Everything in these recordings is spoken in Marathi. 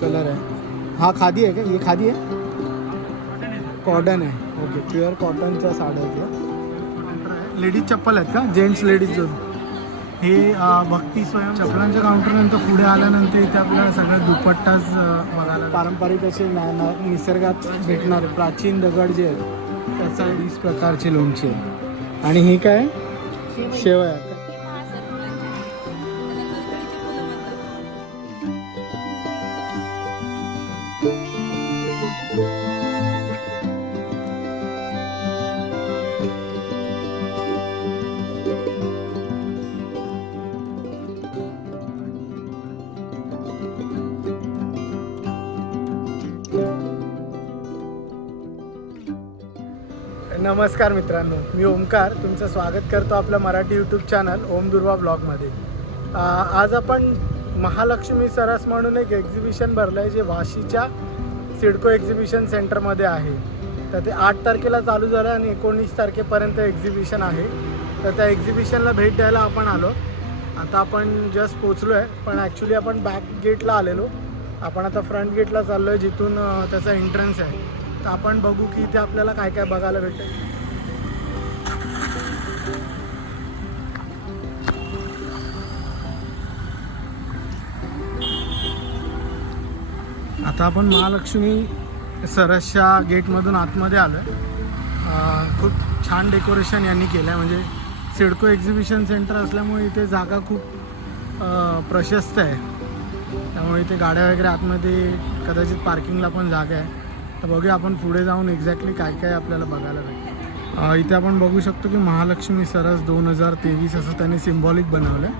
कलर आहे. हा खादी आहे का? हे खादी आहे, कॉटन आहे. ओके, प्युअर कॉटनच्या साड्या आहेत. लेडीज चप्पल आहेत का? जेंट्स लेडीज जो हे भक्ती स्वयं चपलांच्या काउंटरनंतर पुढे आल्यानंतर इथे आपल्याला सगळं दुपट्टाच बघायला. पारंपरिक असे निसर्गात भेटणारे प्राचीन दगड जे आहेत त्याचा 20 प्रकारचे लोणचे आहे. आणि ही काय शेवया का? नमस्कार मित्रांनो, मी ओमकार तुमचं स्वागत करतो आपल्या मराठी यूट्यूब चॅनल ओम दुर्वा ब्लॉगमध्ये. आज आपण महालक्ष्मी सरस म्हणून एक एक्झिबिशन भरलं आहे जे वाशीच्या सिडको एक्झिबिशन सेंटरमध्ये आहे. तर ते 8 तारखेला चालू झालं आणि 19 तारखेपर्यंत एक्झिबिशन आहे. तर त्या एक्झिबिशनला भेट द्यायला आपण आलो. आता आपण जस्ट पोचलो आहे, पण ॲक्च्युली आपण बॅक गेटला आलेलो. आपण आता फ्रंट गेटला चाललो आहे जिथून त्याचा एंट्रन्स आहे. तर आपण बघू की इथे आपल्याला काय काय बघायला भेटेल. आता आपण महालक्ष्मी सरसच्या गेटमधून आतमध्ये आलो आहे. खूप छान डेकोरेशन यांनी केलं आहे. म्हणजे सिडको एक्झिबिशन सेंटर असल्यामुळे इथे जागा खूप प्रशस्त आहे. त्यामुळे इथे गाड्या वगैरे आतमध्ये कदाचित पार्किंगला पण जागा आहे. तर बघूया आपण पुढे जाऊन एक्झॅक्टली काय काय आपल्याला बघायला भेटेल. इथे आपण बघू शकतो की महालक्ष्मी सरस 2023 असं त्यांनी सिम्बॉलिक बनवलं आहे.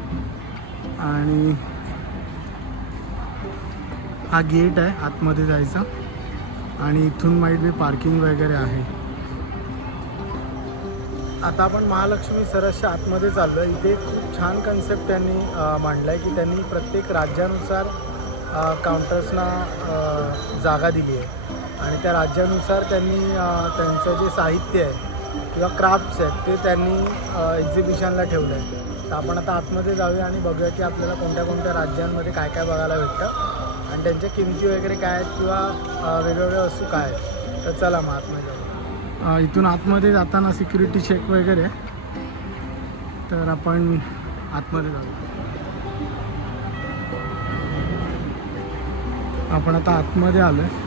आणि हा गेट आहे आतमध्ये जायचा आणि इथून माईट बी पार्किंग वगैरे आहे. आता आपण महालक्ष्मी सरसच्या आतमध्ये चाललो आहे. इथे खूप छान कन्सेप्ट त्यांनी मांडला आहे की त्यांनी प्रत्येक राज्यानुसार काउंटर्सना जागा दिली आहे आणि त्या राज्यानुसार त्यांनी त्यांचं जे साहित्य आहे किंवा क्राफ्ट्स आहेत ते त्यांनी एक्झिबिशनला ठेवलं आहे. तर आपण आता आतमध्ये जाऊया आणि बघूया की आपल्याला कोणत्या कोणत्या राज्यांमध्ये काय काय बघायला भेटतं आणि त्यांच्या किमती वगैरे काय आहेत किंवा वेगवेगळ्या वस्तू काय आहेत. तर चला मग आतमध्ये जाऊ. इथून आतमध्ये जाताना सिक्युरिटी चेक वगैरे, तर आपण आतमध्ये जाऊ. आपण आता आतमध्ये आलो आहे.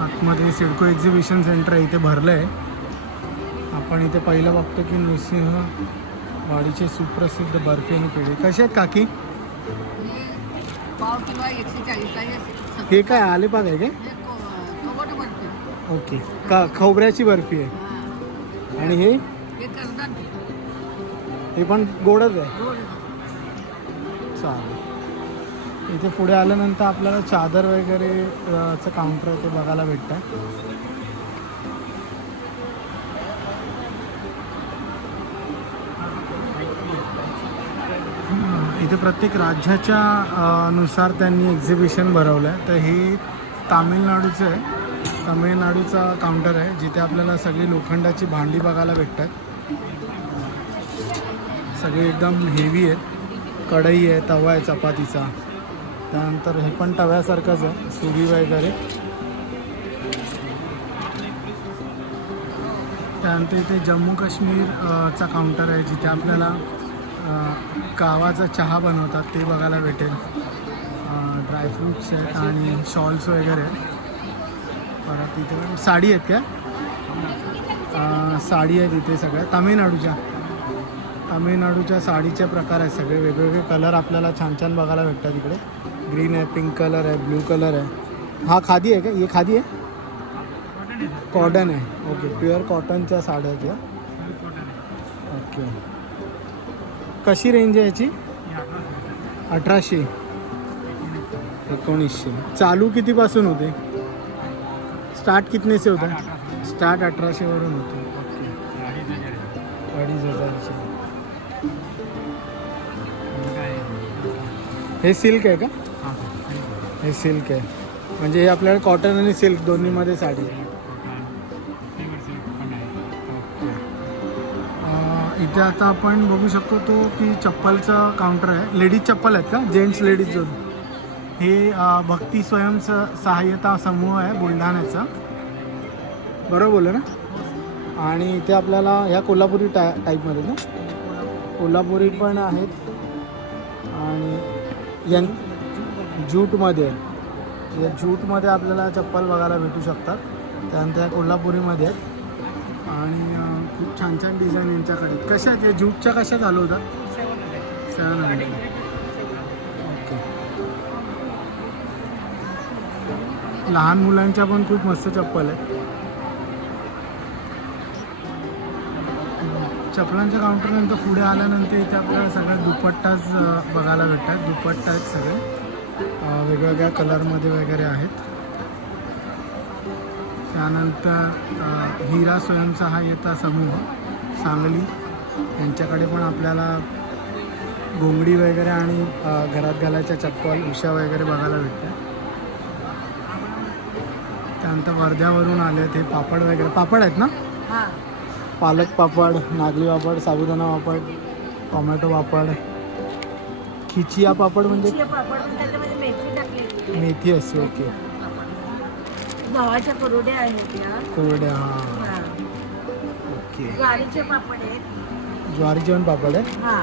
आतमध्ये सिडको एक्झिबिशन सेंटर आहे, इथे भरलं आहे. आपण इथे पहिलं बघतो की नृसिंहवाडीचे सुप्रसिद्ध बर्फी आणि पेढे. कसे आहेत काकी? हे काय आलेपाक आहे काय? ओके, का खोबऱ्याची बर्फी आहे. आणि हे पण गोडच आहे. चालेल. इथे पुढे आल्यानंतर आपल्याला चादर वगैरे चं काउंटर आहे ते बघायला भेटतं. इथे प्रत्येक राज्याच्या नुसार त्यांनी एक्झिबिशन भरवलं आहे. तर हे तामिळनाडूचं आहे. तामिळनाडूचा काउंटर आहे जिथे आपल्याला सगळी लोखंडाची भांडी बघायला भेटतात. सगळे एकदम हेवी आहेत. कढई आहे, तवा आहे चपातीचा. त्यानंतर हे पण तव्यासारखंच आहे, सुरी वगैरे. त्यानंतर इथे जम्मू काश्मीरचा काउंटर आहे जिथे आपल्याला कावाचा चहा बनवतात ते बघायला भेटेल. ड्रायफ्रूट्स आहेत आणि शॉल्स वगैरे आहेत. परत इथे पण साडी आहेत का? साडी आहेत इथे सगळ्या तामिळनाडूच्या साडीचे प्रकार आहेत. सगळे वेगवेगळे कलर आपल्याला छान छान बघायला भेटतात. इकडे ग्रीन आहे, पिंक कलर आहे, ब्ल्यू कलर आहे. हा खादी आहे का? हे खादी आहे, कॉटन आहे. ओके, प्युअर कॉटनच्या साड्या आहेत या. ओके, कशी रेंज आहे याची? 1800, 1900. चालू कितीपासून होते? स्टार्ट कितने से होता है? स्टार्ट 1800 वरून होते. ओके, 2500. हे सिल्क आहे का? हे सिल्क आहे. म्हणजे हे आपल्याला कॉटन आणि सिल्क दोन्हीमध्ये साडी आहे. इथे आता आपण बघू शकतो तो की चप्पलचा काउंटर आहे. लेडीज चप्पल आहेत का? जेंट्स लेडीज जो हे भक्ती सहाय्यता समूह आहे बुलढाण्याचा, बरोबर बोललं ना. आणि इथे आपल्याला ह्या कोल्हापुरी टाईपमध्ये ना, कोल्हापुरी पण आहेत आणि या ज्यूटमध्ये आहे. या ज्यूटमध्ये आपल्याला चप्पल बघायला भेटू शकतात. त्यानंतर या कोल्हापुरीमध्ये आहेत आणि खूप छान छान डिझाईन यांच्याकडे. कशा आहेत या ज्यूटच्या, कशा चालू होतात? 700. ओके. लहान मुलांच्या पण खूप मस्त चप्पल आहे. चपलांच्या काउंटरनंतर पुढे आल्यानंतर इथे आपल्याला सगळ्या दुपट्टाच बघायला भेटतात. दुपट्टा आहेत सगळे वेगवेगळ्या कलरमध्ये वगैरे आहेत. त्यानंतर हिरा स्वयंसहाय्यता समूह सांगली, यांच्याकडे पण आपल्याला घोंगडी वगैरे आणि घरात घालायच्या चप्पल, उशा वगैरे बघायला भेटतात. त्यानंतर वर्ध्यावरून आले आहेत हे पापड वगैरे. पापड आहेत ना, पालक पापड, नागली पापड, साबुदाणा पापड, टोमॅटो पापड, खिचिया पापड म्हणजे मेथी असते. ओके. गव्हाच्या कुरड्या आहेत या. कुरड्या, हां. ओके. ज्वारीचे पापड आहेत. ज्वारीचे पण पापड आहे. हां.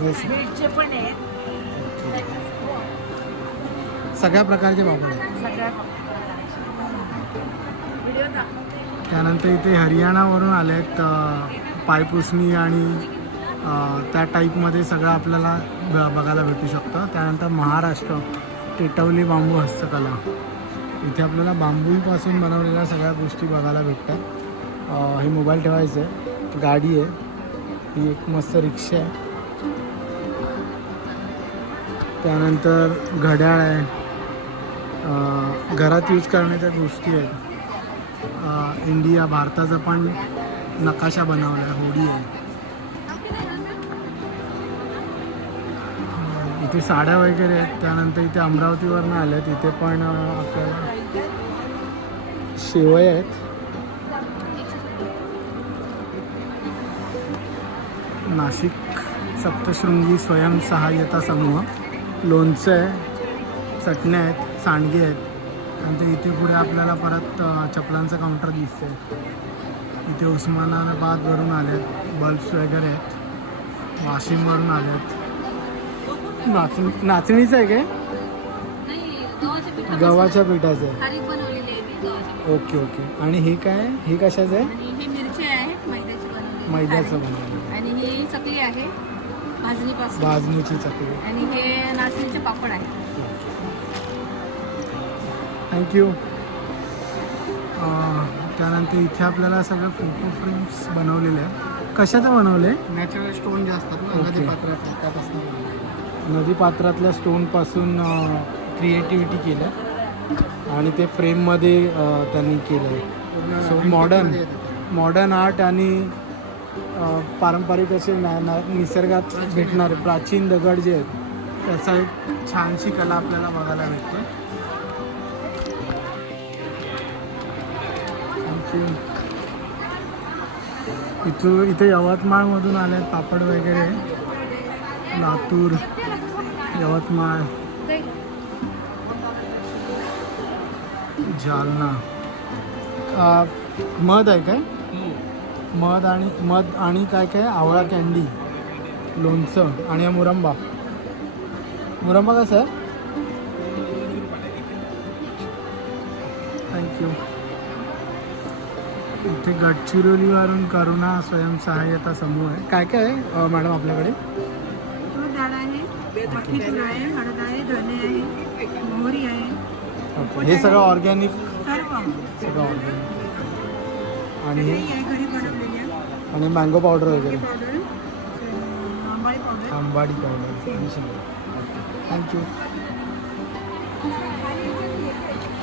बीटचे पण आहेत. सगळ्या प्रकारचे पापड आहेत. सगळ्या व्हिडिओ त्यानंतर इथे हरियाणावरून आले आहेत पायपुसणी आणि त्या टाईपमध्ये सगळं आपल्याला बघायला भेटू शकतं. त्यानंतर महाराष्ट्र टेटवली बांबू हस्तकला, इथे आपल्याला बांबूपासून बनवलेल्या सगळ्या गोष्टी बघायला भेटतात. हे मोबाईल ठेवायचं आहे, गाडी आहे, ही एक मस्त रिक्षा आहे. त्यानंतर घड्याळ आहे, घरात यूज करण्याच्या गोष्टी आहेत. इंडिया, भारताचा पण नकाशा बनवला आहे, होडी आहे. इथे साड्या वगैरे आहेत. त्यानंतर इथे अमरावतीवरून आल्या आहेत, इथे पण आपल्याला शेवया आहेत. नाशिक सप्तशृंगी स्वयंसहाय्यता समूह, लोणचं आहे, चटण्या आहेत, सांडगे आहेत. नंतर इथे पुढे आपल्याला परत चपलांचं काउंटर दिसतं आहे. इथे उस्मानाबादवरून आले आहेत, बल्ब्स वगैरे आहेत. वाशिमवरून आले आहेत. नाचणीचं आहे काय? गव्हाच्या पिठाचं आहे. Okay okay. आणि हे काय, हे कशाचं आहे? हे मिरची आहेत मैद्याचं बनवलं. आणि ही चकली आहे भाजणीपासून, भाजणीची चकली. आणि हे नाचणीचे पापड आहेत. थँक्यू. त्यानंतर इथे आपल्याला सगळं फोटो फ्रेम्स बनवलेले आहेत. कशाचं बनवले? नॅचरल स्टोन जे असतात ना, ओके. नदीपात्रापासून, नदीपात्रातल्या स्टोनपासून क्रिएटिव्हिटी केलं आणि ते फ्रेममध्ये त्यांनी केलं आहे. सो मॉडर्न आर्ट आणि पारंपरिक असे निसर्गात भेटणारे प्राचीन दगड जे आहेत त्याचा एक छानशी कला आपल्याला बघायला भेटते. थँक्यू. इथे यवतमाळमधून आले आहेत पापड वगैरे. लातूर, यवतमाळ, जालना. मध आहे काय? मध आणि काय काय, आवळा कँडी, लोणचं आणि हा मुरंबा. मुरंबा कसा आहे? थँक्यू. इथे गडचिरोलीवरून करुणा स्वयंसहाय्यता समूह आहे. काय काय आहे मॅडम आपल्याकडे? डाळ आहे, मटकी चूर आहे, हळद आहे, धने आहे, मोहरी आहे. ओके. हे सगळं ऑर्गॅनिक? सर्व सगळं ऑर्गॅनिक. आणि आहे घरी बनवलेली आहे. आणि मँगो पावडर वगैरे, पावडर, आंबाडी पावडर. आंबाडी पावडर. थँक्यू.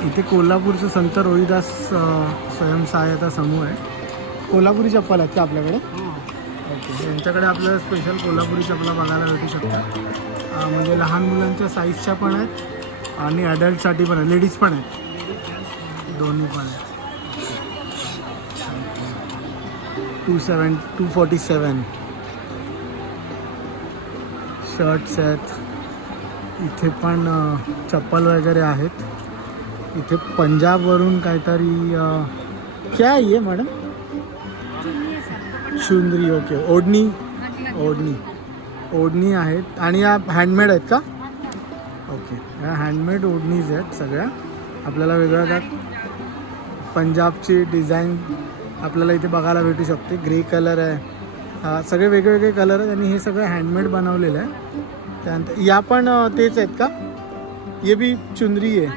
इथे कोल्हापूरचं संत रोहिदास स्वयंसहाय्यता समूह आहे. कोल्हापुरी चप्पल आहेत का आपल्याकडे? ओके. यांच्याकडे आपल्याला स्पेशल कोल्हापुरी चपला बघायला भेटू शकतात. म्हणजे लहान मुलांच्या साईजच्या पण आहेत आणि ॲडल्टसाठी पण आहेत, लेडीज पण आहेत, दोन्ही पण आहेत. 247 शर्ट्स आहेत. इथे पण चप्पल वगैरे आहेत. इथे पंजाबवरून काहीतरी क्या आहे हे मॅडम? चुंदरी. ओके. ओढणी. ओढणी ओढणी आहेत आणि या हँडमेड आहेत का? ओके. ह्या हँडमेड ओढणीज आहेत सगळ्या. आपल्याला वेगवेगळ्या पंजाबची डिझाईन आपल्याला इथे बघायला भेटू शकते. ग्रे कलर आहे. सगळे वेगवेगळे कलर आहेत आणि हे सगळं हँडमेड बनवलेलं आहे. त्यानंतर या पण तेच आहेत का? हे बी चुंदरी आहे.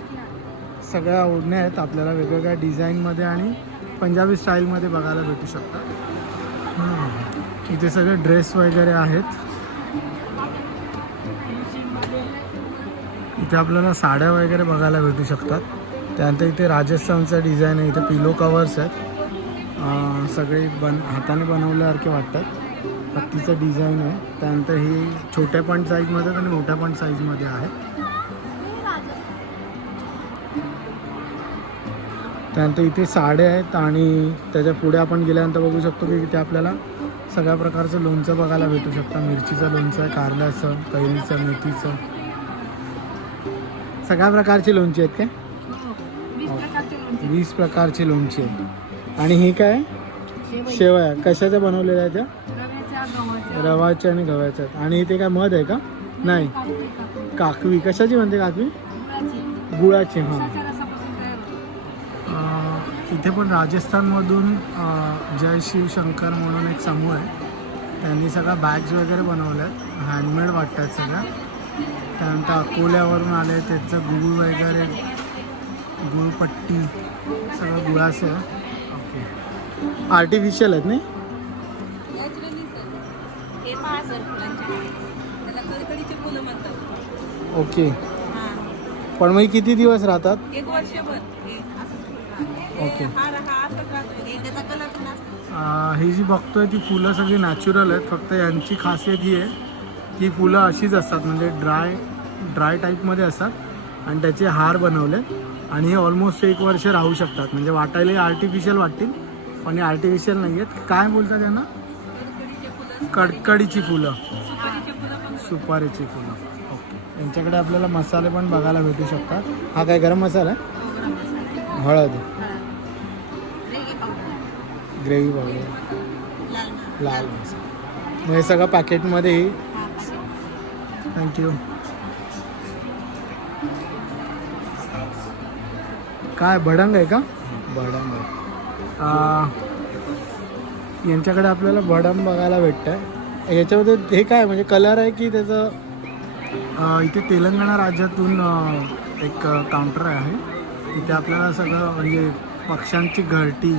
सगळ्या ओढण्या आहेत आपल्याला वेगवेगळ्या डिझाईनमध्ये आणि पंजाबी स्टाईलमध्ये बघायला भेटू शकतात. इथे सगळे ड्रेस वगैरे आहेत. इथे आपल्याला साड्या वगैरे बघायला भेटू शकतात. त्यानंतर इथे राजस्थानचं डिझाईन आहे. इथे पिलो कवर्स आहेत. सगळे हाताने बनवल्यासारखे वाटतात. पत्तीचं डिझाईन आहे. त्यानंतर हे छोट्या पण साईजमध्ये आणि मोठ्या पण साईजमध्ये आहे. त्यानंतर इथे साड्या आहेत आणि त्याच्या पुढे आपण गेल्यानंतर बघू शकतो की इथे आपल्याला सगळ्या प्रकारचं लोणचं बघायला भेटू शकतं. मिरचीचं लोणचं आहे, कारल्याचं, कैरीचं, मेथीचं, सगळ्या प्रकारची लोणची आहेत काय? 20 प्रकारची लोणची आहे. आणि ही काय? शेवया. कशाच्या बनवलेल्या आहेत त्या? रवाच्या आणि गव्याच्या. आणि इथे काय मध आहे का? नाही. काकवी. कशाची म्हणते काकवी? गुळाची. हां. इथे पण राजस्थानमधून जय शिवशंकर म्हणून एक समूह आहे. त्यांनी सगळ्या बॅग्स वगैरे बनवल्या आहेत. हँडमेड वाटतात सगळ्या. त्यानंतर अकोल्यावरून आले त्याचं गुळ वगैरे, गुळपट्टी सगळं गुळाचं आहे. ओके. आर्टिफिशियल आहेत नाही? ओके. पण मग किती दिवस राहतात? 1 वर्षभर. ओके. ही जी बघतोय ती फुलं सगळी नॅचरल आहेत. फक्त यांची खासियत ही आहे की फुलं अशीच असतात, म्हणजे ड्राय टाईपमध्ये असतात आणि त्याचे हार बनवले आणि हे ऑलमोस्ट 1 वर्ष राहू शकतात. म्हणजे वाटायला आर्टिफिशियल वाटतील पण हे आर्टिफिशियल नाही आहेत. काय बोलतात त्यांना? कडकडीची फुलं, सुपारीची फुलं. ओके. यांच्याकडे आपल्याला मसाले पण बघायला भेटू शकतात. हा काय गरम मसाला आहे? हळद, ग्रेव्ही पावडर, लाल मसाला. मग हे सगळं पॅकेटमध्ये. थँक्यू. काय भडंग आहे का? भडंग आहे. यांच्याकडे आपल्याला भडंग बघायला भेटतं आहे. याच्यामध्ये हे काय म्हणजे कलर आहे की त्याचं? इथे तेलंगणा राज्यातून एक काउंटर आहे. इथे आपल्याला सगळं म्हणजे पक्ष्यांची घरटी,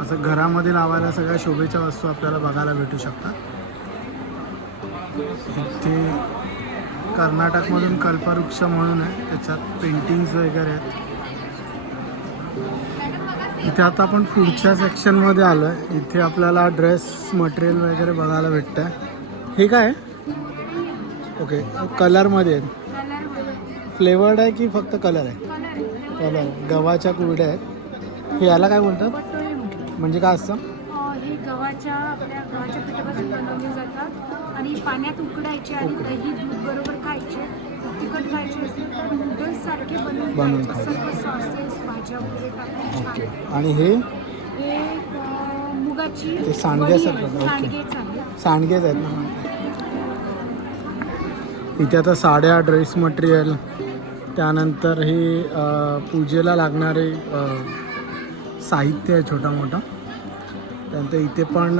असं घरामध्ये लावायला सगळ्या शोभेच्या वस्तू आपल्याला बघायला भेटू शकतात. इथे कर्नाटकमधून कल्पवृक्ष म्हणून आहे, त्याच्यात पेंटिंग्स वगैरे आहेत. इथे आता आपण पुढच्या सेक्शनमध्ये आलो आहे. इथे आपल्याला ड्रेस मटेरियल वगैरे बघायला भेटतं आहे. हे काय आहे? ओके. कलरमध्ये आहेत. फ्लेवर्ड आहे की फक्त कलर आहे? कलर. गव्हाच्या कुरड्या आहेत. हे याला काय बोलतात? म्हणजे काय असतं? हे आपल्या गव्हाच्या पिठापासून बनवले जातात आणि पाण्यात उकडायचे आणि दही दूध बरोबर खायचे. तिखट खायचे असेल तर नूडल्स सारखे बनवून सर्व सॉसेस भाज्या वगैरे टाकून. ओके. आणि हे मुगाची ते सांडग्यासारखं. ओके. सांडगेच आहेत ना. इथे आता साड्या, ड्रेस मटेरियल, त्यानंतर हे पूजेला लागणारे साहित्य आहे छोटा मोठा. त्यानंतर इथे पण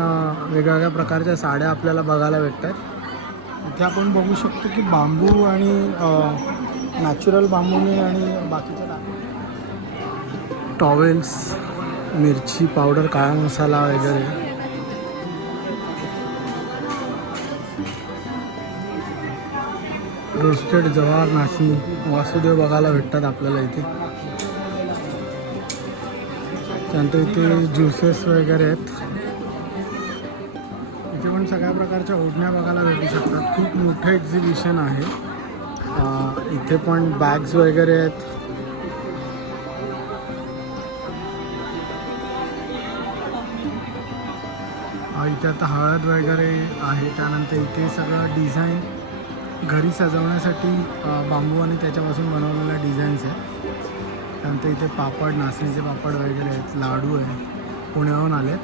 वेगवेगळ्या प्रकारच्या साड्या आपल्याला बघायला भेटतात. इथे आपण बघू शकतो की बांबू आणि नॅचरल बांबूने आणि बाकीच्या टॉवेल्स, मिरची पावडर, काळा मसाला वगैरे. रोस्टेड जवार, नाचणी, वासुदेव बघायला भेटतात आपल्याला इथे. त्यानंतर इथे ज्युसेस वगैरे आहेत. इथे पण सगळ्या प्रकारच्या ओढण्या बघायला भेटू शकतात. खूप मोठं एक्झिबिशन आहे. इथे पण बॅग्स वगैरे आहेत. इथे आता हळद वगैरे आहे. त्यानंतर इथे सगळं डिझाईन घरी सजवण्यासाठी बांबू आणि त्याच्यापासून बनवलेल्या डिझाईन्स आहेत. त्यानंतर इथे पापड, नाचणीचे पापड वगैरे आहेत, लाडू आहे, पुण्याहून आलेत.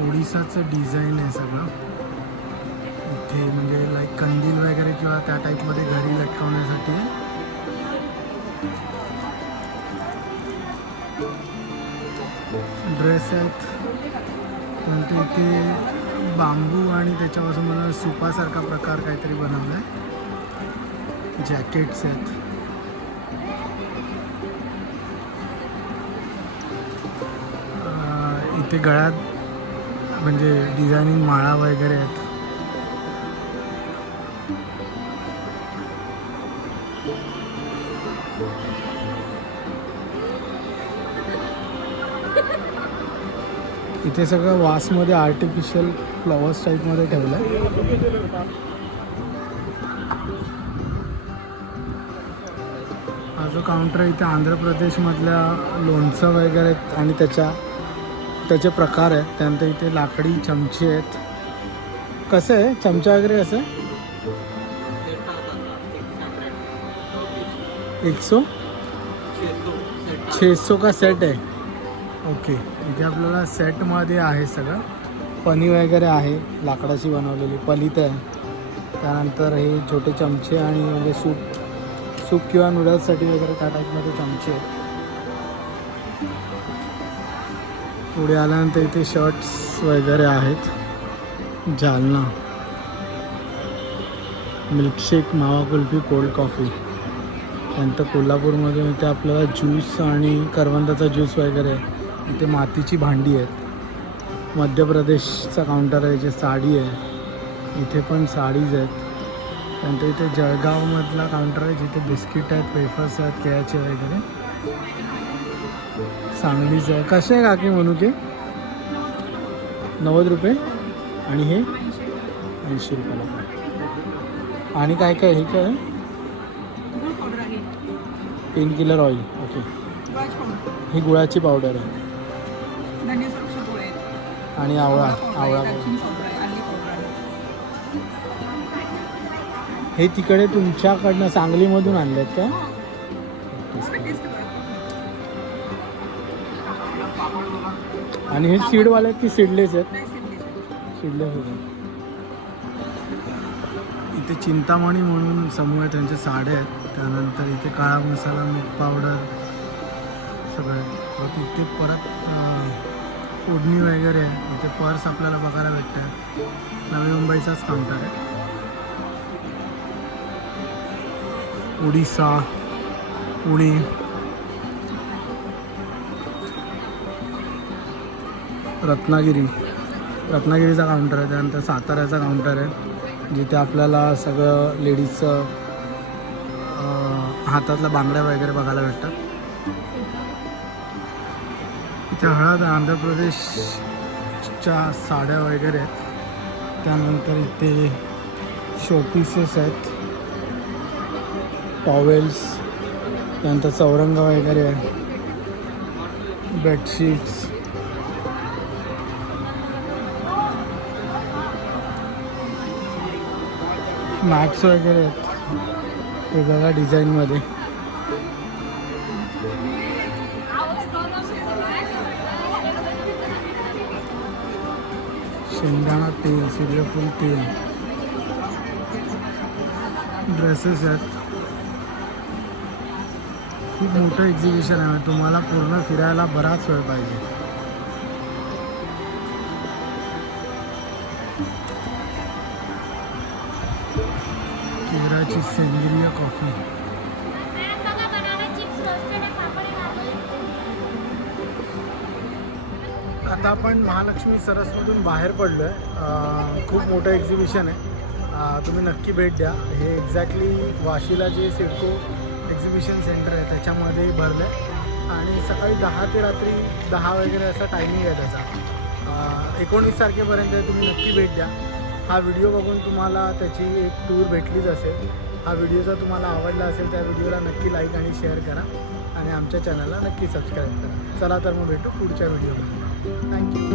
ओडिसाचं डिझाईन आहे सगळं इथे, म्हणजे लाईक कंदील वगैरे किंवा त्या टाईपमध्ये घरी लटकवण्यासाठी. ड्रेस आहेत. त्यानंतर इथे बांबू आणि त्याच्यापासून मला सुपासारखा प्रकार काहीतरी बनवला आहे. जॅकेट्स आहेत. इथे गळ्यात म्हणजे डिझायनिंग माळा वगैरे आहेत. इथे सगळं वासमध्ये आर्टिफिशियल फ्लॉवर्स टाईपमध्ये ठेवलं आहे. हा जो काउंटर आहे इथे आंध्र प्रदेशमधल्या लोणचं वगैरे आणि त्याचे प्रकार आहेत. त्यानंतर इथे लाकडी चमचे आहेत. कसं आहे चमचा वगैरे कसं आहे? 600 का सेट आहे. ओके, इथे आपल्याला सेटमध्ये आहे सगळं. पनी वगैरे आहे, लाकडाची बनवलेली पलीत आहे. त्यानंतर हे छोटे चमचे आणि म्हणजे सूप किंवा नूडल्ससाठी वगैरे त्या टाईपमध्ये चमचे आहेत. पुढे आल्यानंतर इथे शर्ट्स वगैरे आहेत. जालना मिल्कशेक, मावा कुल्फी, कोल्ड कॉफी. त्यानंतर कोल्हापूरमधून इथे आपल्याला ज्यूस आणि करवंदाचा ज्यूस वगैरे आहे. इथे मातीची भांडी आहेत. मध्य प्रदेशचा काउंटर आहे, जे साडी आहे. इथे पण साडीज आहेत. त्यानंतर इथे जळगावमधला काउंटर आहे, जिथे बिस्किट आहेत, वेफर्स आहेत, केळ्याचे वगैरे. सांगलीचं आहे. कसे आहे काकी म्हणू ते? 90 रुपये. आणि हे 80 रुपयाला. आणि काय काय हे काय आहे? Pain killer oil. ओके, ही गुळाची पावडर आहे. आणि आवळा पावडर. हे तिकडे तुमच्याकडनं सांगलीमधून आणलेत का? आणि हे सीडवाले आहेत की सीडलेस आहेत? सीडलेस आहेत. इथे चिंतामणी म्हणून समूह आहे, त्यांच्या साड्या आहेत. त्यानंतर इथे काळा मसाला, मीठ पावडर सगळं. इथे परत ओढणी वगैरे आहे. इथे पर्स आपल्याला बघायला भेटतं. नवी मुंबईचाच काउंटर आहे. ओडिसा, पुणे. रत्नागिरीचा काउंटर आहे. त्यानंतर साताऱ्याचा काउंटर आहे, जिथे आपल्याला सगळं लेडीजचं हातातल्या बांगड्या वगैरे बघायला भेटतात. इथे हळद, आंध्र प्रदेशच्या साड्या वगैरे आहेत. त्यानंतर इथे शोपीसेस आहेत, टॉवेल्स. त्यानंतर चौरंग वगैरे आहे, बेडशीट्स. मॅट्स वगैरे आहेत वेगवेगळ्या डिझाईनमध्ये. शेंगदाणा तेल, सूर्यफूल तेल. ड्रेसेस आहेत. खूप मोठं एक्झिबिशन आहे. तुम्हाला पूर्ण फिरायला बराच वेळ पाहिजे. केरळची सेंद्रिय कॉफी. आता आपण महालक्ष्मी सरसमधून बाहेर पडलो आहे. खूप मोठं एक्झिबिशन आहे. तुम्ही नक्की भेट द्या. हे एक्झॅक्टली वाशीला जे सिडको एक्झिबिशन सेंटर आहे त्याच्यामध्ये भरलं आहे. आणि सकाळी 10 ते रात्री 10 वगैरे असा टायमिंग आहे त्याचा. 19 तारखेपर्यंत तुम्ही नक्की भेट द्या. हा व्हिडिओ बघून तुम्हाला त्याची एक टूर भेटलीच असेल. हा व्हिडिओ जर तुम्हाला आवडला असेल त्या व्हिडिओला नक्की लाईक आणि शेअर करा आणि आमच्या चॅनलला नक्की सबस्क्राईब करा. चला तर मग भेटू पुढच्या व्हिडिओमध्ये. थँक्यू.